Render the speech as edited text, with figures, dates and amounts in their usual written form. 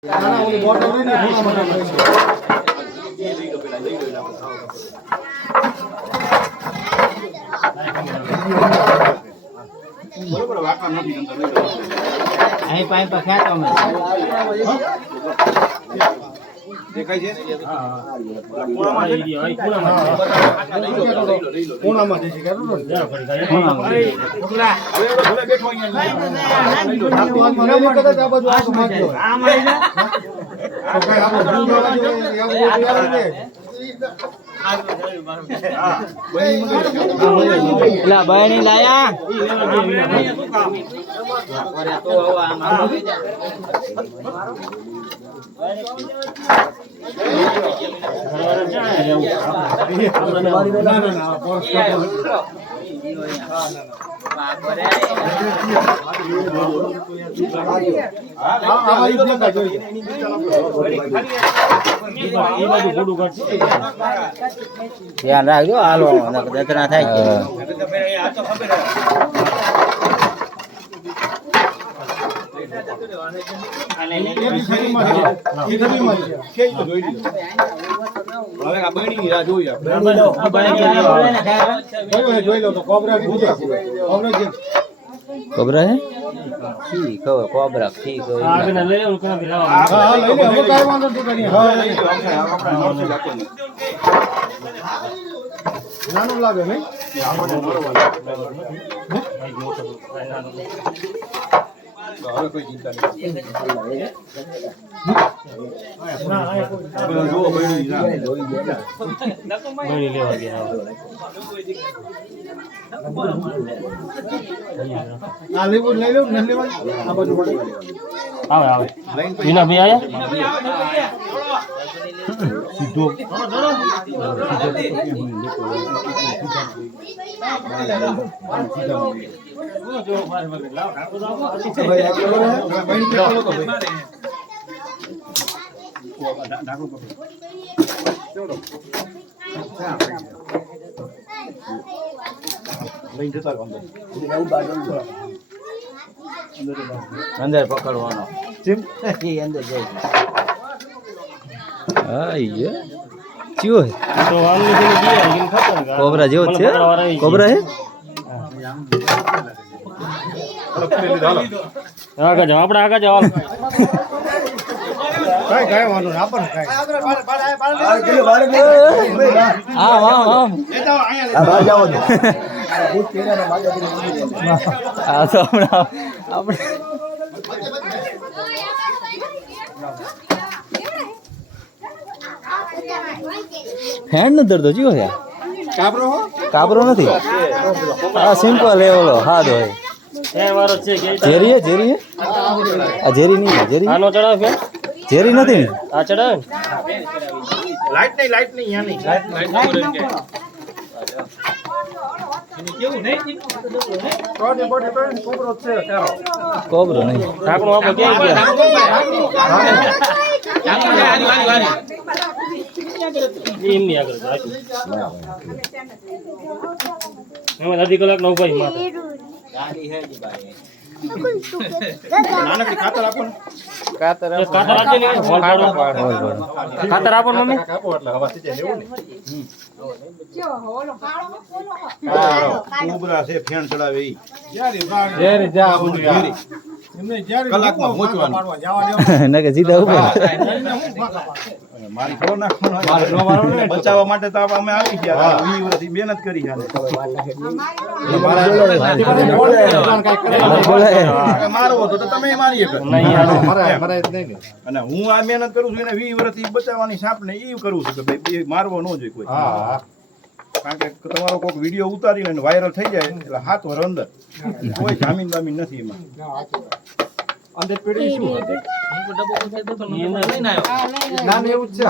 અહીં પાઇપ ખેંચો અમે દેખાય છે બહેની લાયા ધ્યાન રાખજો હાલો દતરા થાય કોબરા હે ઠીક હો કોબરા ઠીક હો નાનું લાગે નહીં હવે કોઈ ચિંતા નહીં અંદર પકડવાનો અંદર જાય કોબરા જેવો છે કોબરા હે આગળ જાવ આપણે આગળ જાવ હેન્ડ નો દર્દ જીવો છે કાબરો નથી આ સિમ્પલ એ ઓલો હાથ હોય જેરી હે જેરી હે આ જેરી નહીં જેરી આનો ચડાવ કે જેરી નથી આ ચડાવ લાઈટ નહીં અહીંયા નહીં કોબરો નહીં ઠાકરો આપો ક્યાં ગયા એમ નહીં આગળ અડધી કલાક નો ઉભા માથે નાનકડી ખાતર આપો ને ખાતર આપો ને ખાતર આપો મમ્મી ઉબરા છે ફેણ ચડાવે ઈ કલાકમાં પહોંચવાનું નકે સીધા ઉપર મારી ખબર નાખવાનો બચાવવા માટે તો અમે આવી ગયા 20 વર્ષથી મહેનત કરી છે મારવો તો તમે મારી શકો અને હું આ મહેનત કરું છું એને 20 વર્ષથી બચાવવાની સાપ ને ઈ કરું છું કે ભાઈ મારવો ન જોઈએ કોઈ કારણ કે તમારો કોઈક વિડીયો ઉતારીને વાયરલ થઈ જાય એટલે 7 વર્ષ અંદર કોઈ જામીન બામીન નથી એમાં અંદર પેડી શું હતું નામ એવું જ છે